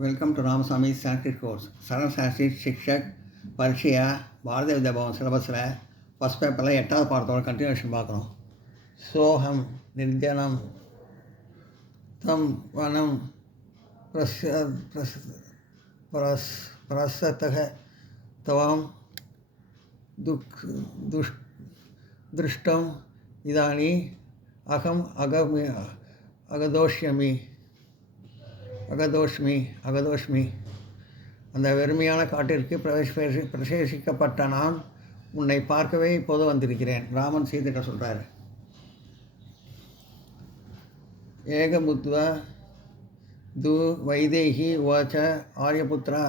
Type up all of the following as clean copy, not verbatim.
Welcome to Ramaswamy Sanskrit course Saran Sanskrit शिक्षक பரீட்சையா பாரதிய வித்யா பவன் சிலபஸில் ஃபஸ்ட் பேப்பரில் 8வது பாடத்தோட கண்டினியூஷன் பார்க்குறோம். சோஹம் நிர்ஜனம் தம் வனம் பிரசத்தக தவாம் திருஷ்டம் இதானி அகம் அகதோஷ்மி. அந்த வெறுமையான காட்டிற்கு பிரவேசிக்கப்பட்ட நான் உன்னை பார்க்கவே இப்போது வந்திருக்கிறேன். ராமன் சீதைகிட்ட சொல்கிறார். ஏகபுத்வா து வைதேகி உவாச்ச ஆரியபுத்ரா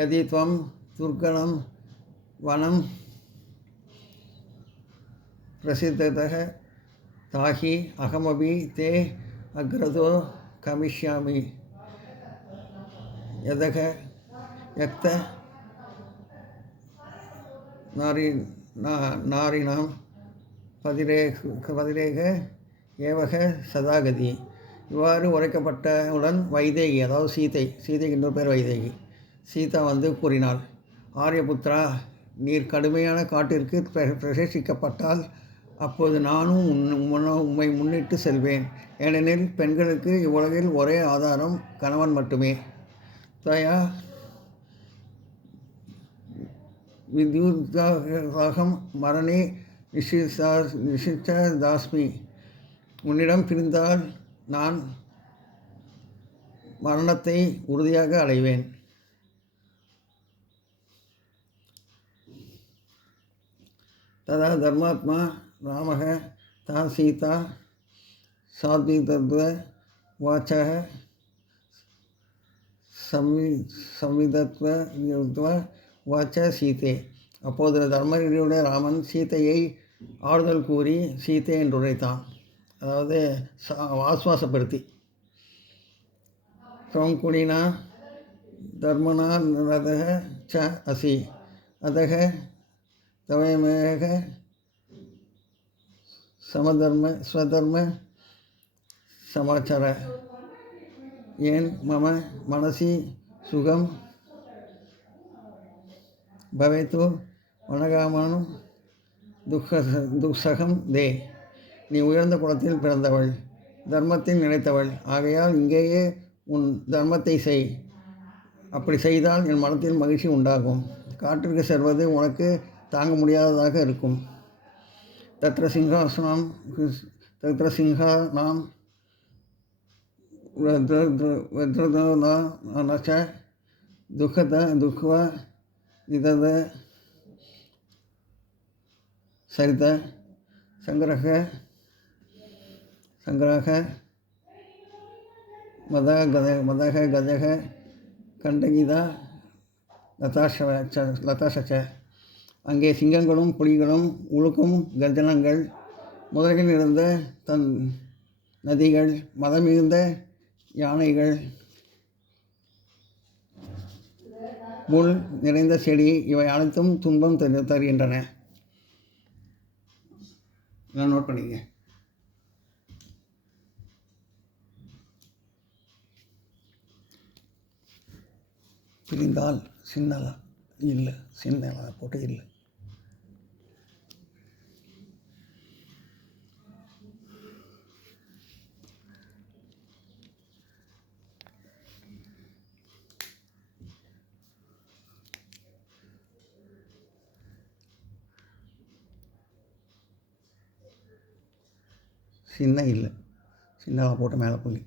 யதி த்வம் துர்கணம் வனம் பிரசித்ததः தாஹி அகமபி தே அக்ரதோ கமிஷ்யாமி யதக யக்த நாரிணாம் பதிரேக ஏவக சதாகதி. இவ்வாறு உரைக்கப்பட்டவுடன் வைதேகி, அதாவது சீதைக்கு இன்னொரு பேர் வைதேகி, சீதா கூறினாள், ஆரியபுத்ரா, நீர் கடுமையான காட்டிற்கு பிரவேசிக்கப்பட்டால் அப்போது நானும் உம்மை முன்னிட்டு செல்வேன். ஏனெனில் பெண்களுக்கு இவ்வுலகில் ஒரே ஆதாரம் கணவன் மட்டுமே. தயா வித்யுதாகம் மரணே நிஷிதாஸ்மி. உன்னிடம் பிரிந்தால் நான் மரணத்தை உறுதியாக அடைவேன். ததா தர்மாத்மா ராமக தா சீதா சாத்விதத்வ வாச்சக சம்விதத்வ வாச்ச சீதே. அப்போது தர்மகிரியுடைய ராமன் சீதையை ஆறுதல் கூறி சீதை என்று உரைத்தான், அதாவது ஆஸ்வாசப்படுத்தி. துவங்குடினா தர்மனா ரதக ச அசி அதக தவயமேக ஸ்வதர்ம சமாச்சார ஏன் மம மனசி சுகம் பவேத்து வனகாமானும் துக்ஸகம் தே. நீ உயர்ந்த குலத்தில் பிறந்தவள், தர்மத்தில் நினைத்தவள். ஆகையால் இங்கேயே உன் தர்மத்தை செய். அப்படி செய்தால் என் மனத்தில் மகிழ்ச்சி உண்டாகும். காட்டிற்கு செல்வது உனக்கு தாங்க முடியாததாக இருக்கும். தத்ர சிங்கானாம் வத்ரதோனச்ச துக்வ நிதத சரித சங்கரக மதக கஜக கண்டகிதா லதாசச்ச. அங்கே சிங்கங்களும் புலிகளும் உழுக்கும் கர்ஜனங்கள் முதலில் இருந்த தன் நதிகள், மதம் மிகுந்த யானைகள், முள் நிறைந்த செடி, இவை அனைத்தும் துன்பம் தருகின்றன. நான் நோட் பண்ணிங்க. பிரிந்தால் சின்னலா இல்லை, சின்னலா போட்டு இல்லை. சின்ன இல்லை, சின்னவா போட்டு மேலே புள்ளி.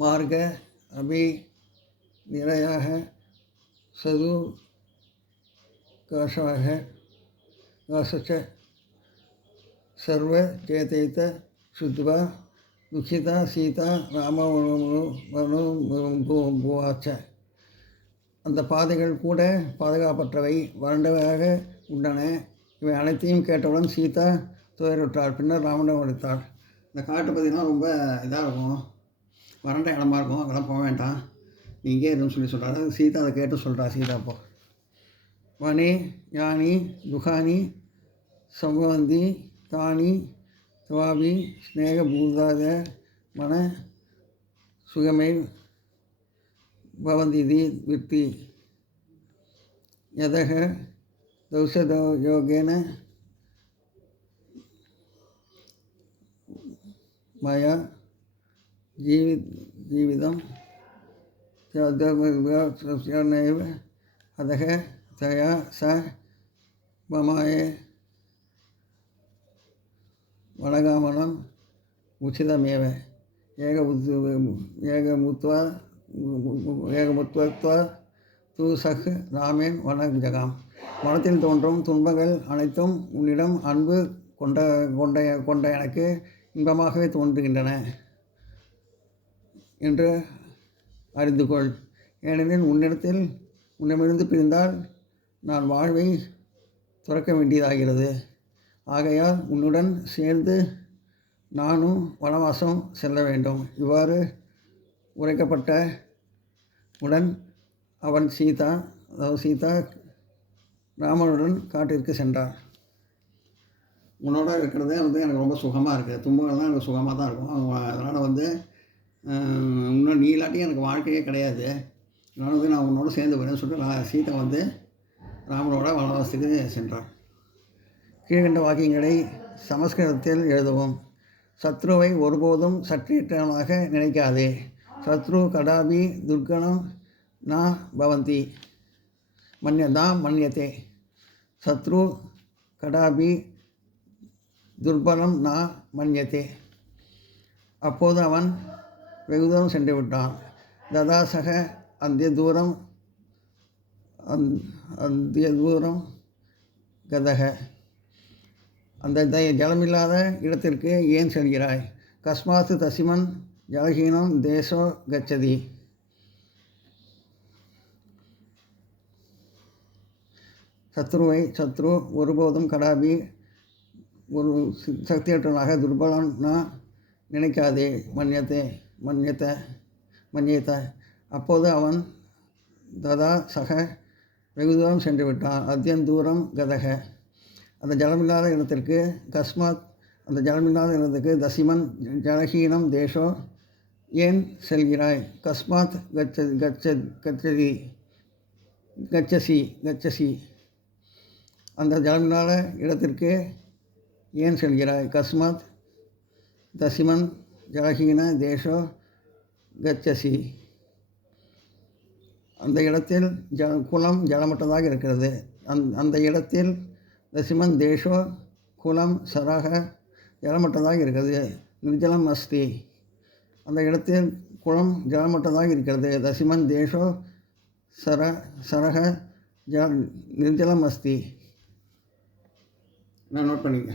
மார்க அபி நிலையாக சது காஷாக காசச்ச சர்வ சேதைத்த சுத்வா துஷிதா சீதா ராமவாச்ச. அந்த பாதைகள் கூட பாதுகாப்பற்றவை, வறண்டவையாக உள்ளன. இவை அனைத்தையும் கேட்டவுடன் சீதா துயருற்றாள். பின்னர் ராமனிடம் உரைத்தாள். இந்த காட்டு பகுதியெலாம் ரொம்ப இதாக இருக்கும், வறண்ட இடமா இருக்கும், அங்கெல்லாம் போக வேண்டாம், நீ இங்கே இருன்னு சொல்கிறாரு. சீதா அதை கேட்டு சொல்கிறா. சீதா அப்போ வனே யானி துகானி சம்பவந்தி தானி துவாபி ஸ்நேகபூதாத மன சுகமே பவந்திதி வித்தி யதக தௌஷதயோகேன மயா ஜீவிதம் அதக தயா ச மமாயே வனகாமனம் உச்சிதமேவ ஏகமுத்வா தூ சஹ் ராமேன் வனஜகாம். வனத்தில் தோன்றும் துன்பங்கள் அனைத்தும் உன்னிடம் அன்பு கொண்ட எனக்கு இன்பமாகவே தோன்றுகின்றன என்று அறிந்து கொள். ஏனெனில் உன்னிடமிருந்து பிரிந்தால் நான் வாழ்வை துறக்க வேண்டியதாகிறது. ஆகையால் உன்னுடன் சேர்ந்து நானும் வனவாசம் செல்ல வேண்டும். இவ்வாறு உரைக்கப்பட்ட உடன் அவன் சீதா ராமனுடன் காட்டிற்கு சென்றார். உன்னோட இருக்கிறதே எனக்கு ரொம்ப சுகமாக இருக்குது, துன்பங்கள்லாம் எனக்கு சுகமாக தான் இருக்கும். அதனால் இன்னும் நீ இல்லாட்டி எனக்கு வாழ்க்கையே கிடையாது. அதனால் நான் உன்னோட சேர்ந்து வரேன்னு சொல்லிட்டு சீதா ராமனோட வனவாசத்துக்கு சென்றார். கீழ்கண்ட வாக்கியங்களை சமஸ்கிருதத்தில் எழுதவும். சத்ருவை ஒருபோதும் சற்றேற்றவனாக நினைக்காதே. சத்ரு கடாபி துர்கணம் ந பவந்தி மன்யதே. சத்ரு கடாபி துர்பலம் ந மன்யதே. அப்போது அவன் வெகு தூரம் சென்று விட்டான். ததாசக அந்திய தூரம் கதக. அந்த ஜலமில்லாத இடத்திற்கு ஏன் செல்கிறாய்? கஸ்மாத்து தசிமன் ஜலஹீனம் தேசோ கச்சதி. சத்ரு ஒருபோதும் கடாபி ஒரு சக்தியற்றவனாக துர்பலனா நினைக்காதே. மன்யத. அப்போது அவன் ததா சக வெகு தூரம் சென்று விட்டான். அத்தியந்தூரம் கதக. அந்த ஜலமில்லாத இடத்திற்கு அந்த ஜலமில்லாத இடத்துக்கு தசிமன் ஜலஹீனம் தேசோ ஏன் செல்கிறாய்? கஸ்மாத் கச்சசி. அந்த ஜலமில்லாத இடத்திற்கு ஏன் செல்கிறாய்? கஸ்மாத் தசிமன் ஜலஹீன தேசோ கச்சசி. அந்த இடத்தில் குளம் ஜலமற்றதாக இருக்கிறது. அந்த இடத்தில் தசிமன் தேசோ குலம் சரக ஜலமற்றதாக இருக்கிறது. நிர்ஜலம் அஸ்தி. அந்த இடத்தில் குளம் ஜலமற்றதாக இருக்கிறது. தசிமன் தேசோ சரக நிர்ஜலம் அஸ்தி. நான் நோட் பண்ணிக்க.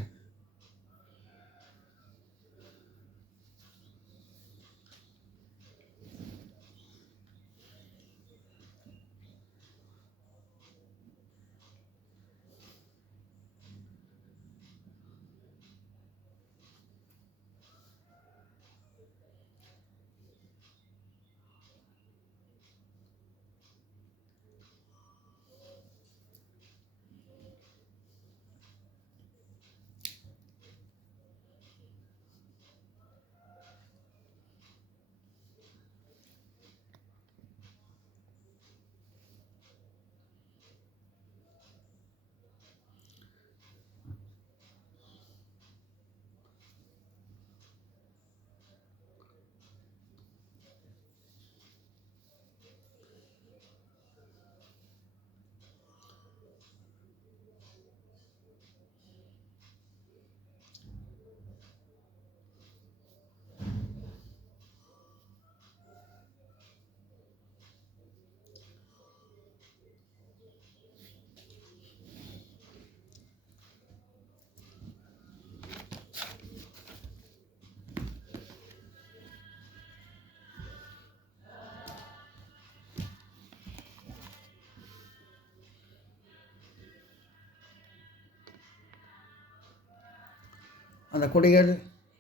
அந்த கொடிகள்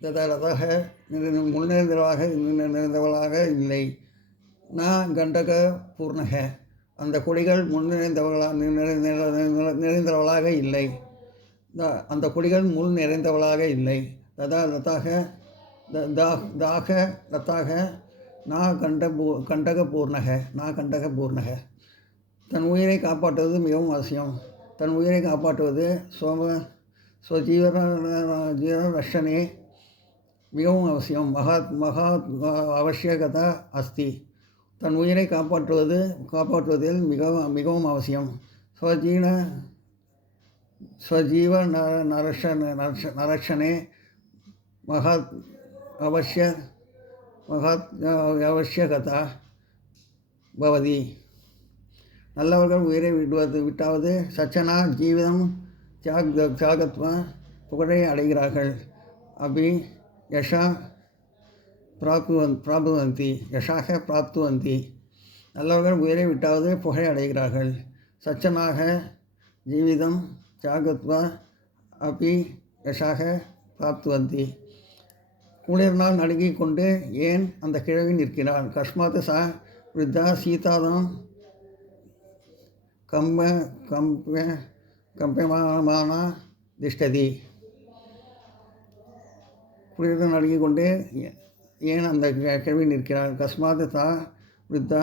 ரதாக முன்னிறைந்தவளாக நிறைந்தவளாக இல்லை. நான் கண்டக பூர்ணக, அந்த கொடிகள் நிறைந்தவளாக இல்லை. அந்த கொடிகள் முள் நிறைந்தவளாக இல்லை. ரதாக தாக ரத்தாக கண்டக பூர்ணக. தன் உயிரை காப்பாற்றுவது மிகவும் அவசியம். தன் உயிரை காப்பாற்றுவது ஜீவரஷனே மிகவும் அவசியம். அவசியகதா அஸ்தி. தன் உயிரை காப்பாற்றுவதில் மிகவும் அவசியம். ஸ்வஜீவ நரஷனே அவசியகதா பவதி. நல்லவர்கள் உயிரை விட்டாவது சச்சனா ஜீவிதம் தியாகத்வ புகழை அடைகிறார்கள். அபி யஷா பிராப்துவந்தி. நல்லவர்கள் உயிரை விட்டாவது புகழை அடைகிறார்கள். சச்சனாக ஜீவிதம் தியாகத்வ அபி யஷாக பிராப்துவந்தி. குளிர்னால் நடுங்கிக் கொண்டு ஏன் அந்த கிழவி நிற்கிறாள்? கஸ்மாத் சா விருத்தா சீதாதம் கம்பமான திஷ்டதி. குளிர்ந்து நடுங்கிக் கொண்டு ஏன் அந்த கிழவி நிற்கிறாள்? கஸ்மாத் சா விருத்தா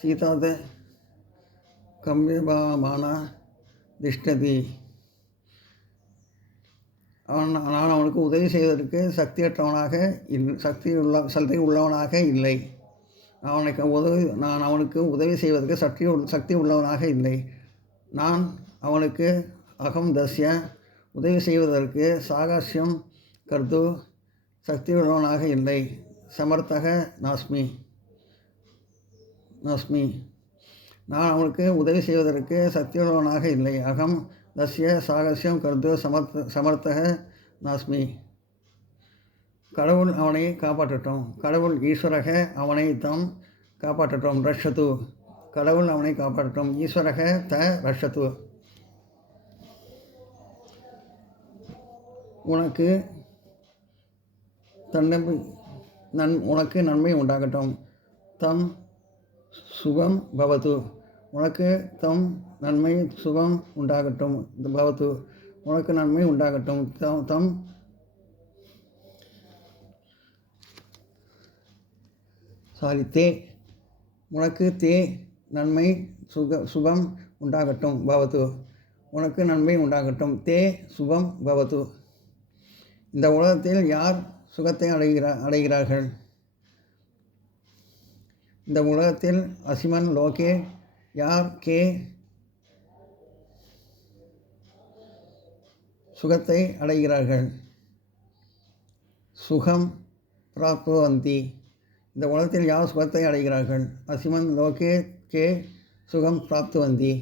சீதாத கம்பமான திஷ்டதி. நான் அவனுக்கு உதவி செய்வதற்கு சக்தி உள்ளவனாக இல்லை. நான் அவனுக்கு உதவி செய்வதற்கு சக்தி உள்ளவனாக இல்லை. நான் அவனுக்கு அகம் தஸ்ய உதவி செய்வதற்கு சாகஸ்யம் கர்து சக்தி உள்ளவனாக இல்லை. சமர்த்தக நாஸ்மி. நான் அவனுக்கு உதவி செய்வதற்கு சக்தியுள்ளவனாக இல்லை. அகம் தஸ்ய சாகஸ்யம் கர்து சமர்த்தக நாஸ்மி. கடவுள் அவனை காப்பாற்றட்டும். கடவுள் ஈஸ்வரக அவனை தம் காப்பாற்றட்டும். ரஷத்து. கடவுள் அவனை காப்பாற்றட்டும். ஈஸ்வரக ரஷத்து. உனக்கு நன்மை உண்டாகட்டும். தம் சுகம் பவது. உனக்கு தம் நன்மை சுகம் உண்டாகட்டும். பவது. உனக்கு நன்மை உண்டாகட்டும். தம் தே. உனக்கு நன்மை சுகம் உண்டாகட்டும். பவது. உனக்கு நன்மை உண்டாகட்டும். தே சுகம் பவது. இந்த உலகத்தில் யார் சுகத்தை அடைகிறார்கள்? இந்த உலகத்தில் அசிமன் லோகே யார் சுகத்தை அடைகிறார்கள்? சுகம் பிராப்துவந்தி. இந்த உலகத்தில் யார் சுகத்தை அடைகிறார்கள்? அசிமன் லோகே சுகம் பிராப்துவந்தி.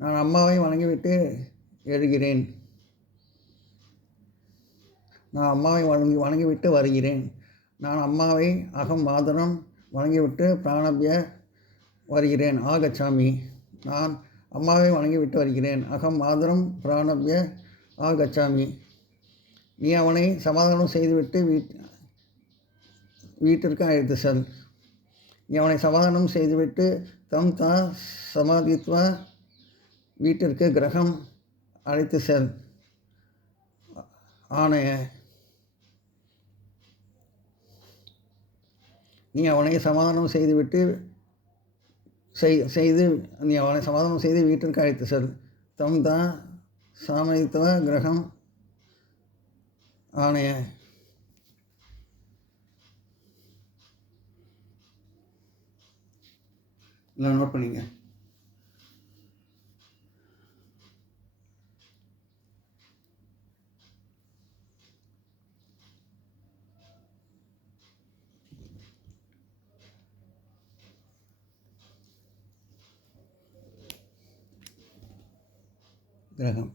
நான் அம்மாவை வணங்கிவிட்டு எழுகிறேன். நான் அம்மாவை வணங்கிவிட்டு வருகிறேன். நான் அம்மாவை அகம் மாதரம் வணங்கிவிட்டு பிராணபிய வருகிறேன். ஆகச்சாமி. நான் அம்மாவை வணங்கிவிட்டு வருகிறேன். அகம் மாதரம் பிராணபிய ஆகச்சாமி. நீ அவனை சமாதானம் செய்துவிட்டு வீட்டிற்கு அழைத்து செல். நீ அவனை சமாதானம் செய்துவிட்டு தம் சமாதித்வா வீட்டிற்கு கிரகம் அழைத்து செல். ஆணைய. நீ அவனை சமாதானம் செய்து வீட்டிற்கு அழைத்து செல். தம் சாமதித்துவ கிரகம் ஆணைய. இல்லை நோட் பண்ணிங்க. கிரகம்.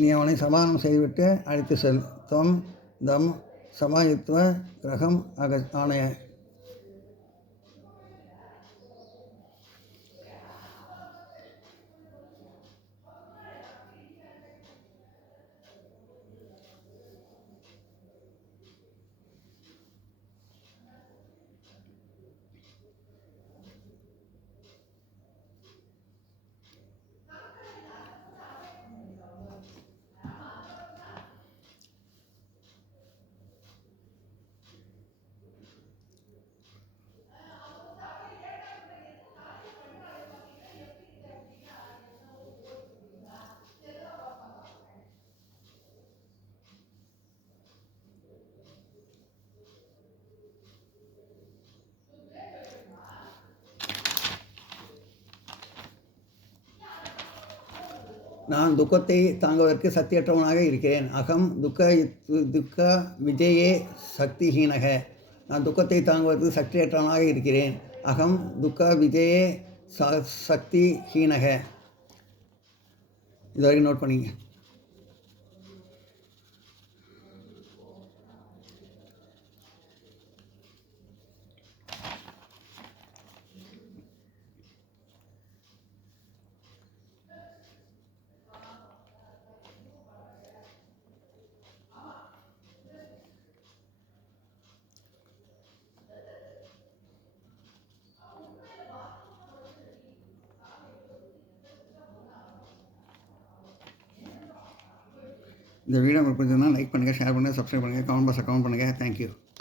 நீ அவனை சமாதானம் செய்துவிட்டு அழைத்து செல். தொம் தம் சமாயுத்வ கிரகம் ஆணைய. நான் துக்கத்தை தாங்குவதற்கு சக்தியற்றவனாக இருக்கிறேன். அகம் துக்க விஜயே சக்திஹீனக. நான் துக்கத்தை தாங்குவதற்கு சக்தியற்றவனாக இருக்கிறேன். அகம் துக்க விஜயே சக்திஹீனக. இது வரைக்கும் நோட் பண்ணிங்க. இந்த வீடியோ உங்களுக்கு பிடிச்சதுன்னா லைக் பண்ணுங்கள், ஷேர் பண்ணுங்கள், சப்ஸ்கிரைப் பண்ணுங்கள், கமெண்ட் பாக்ஸில் கமெண்ட் பண்ணுங்கள். தேங்க்யூ.